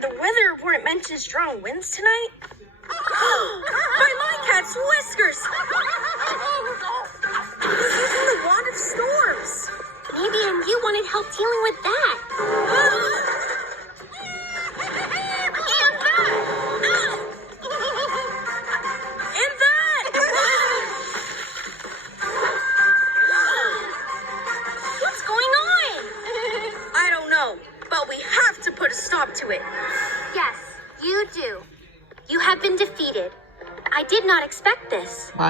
the weather report mentioned strong winds tonight. My cat's whiskers! He's using the wand of storms. Maybe you wanted help dealing with that. And that! What's going on? I don't know, but we have to put a stop to it. Yes, you do. You have been defeated. I did not expect this. Bye.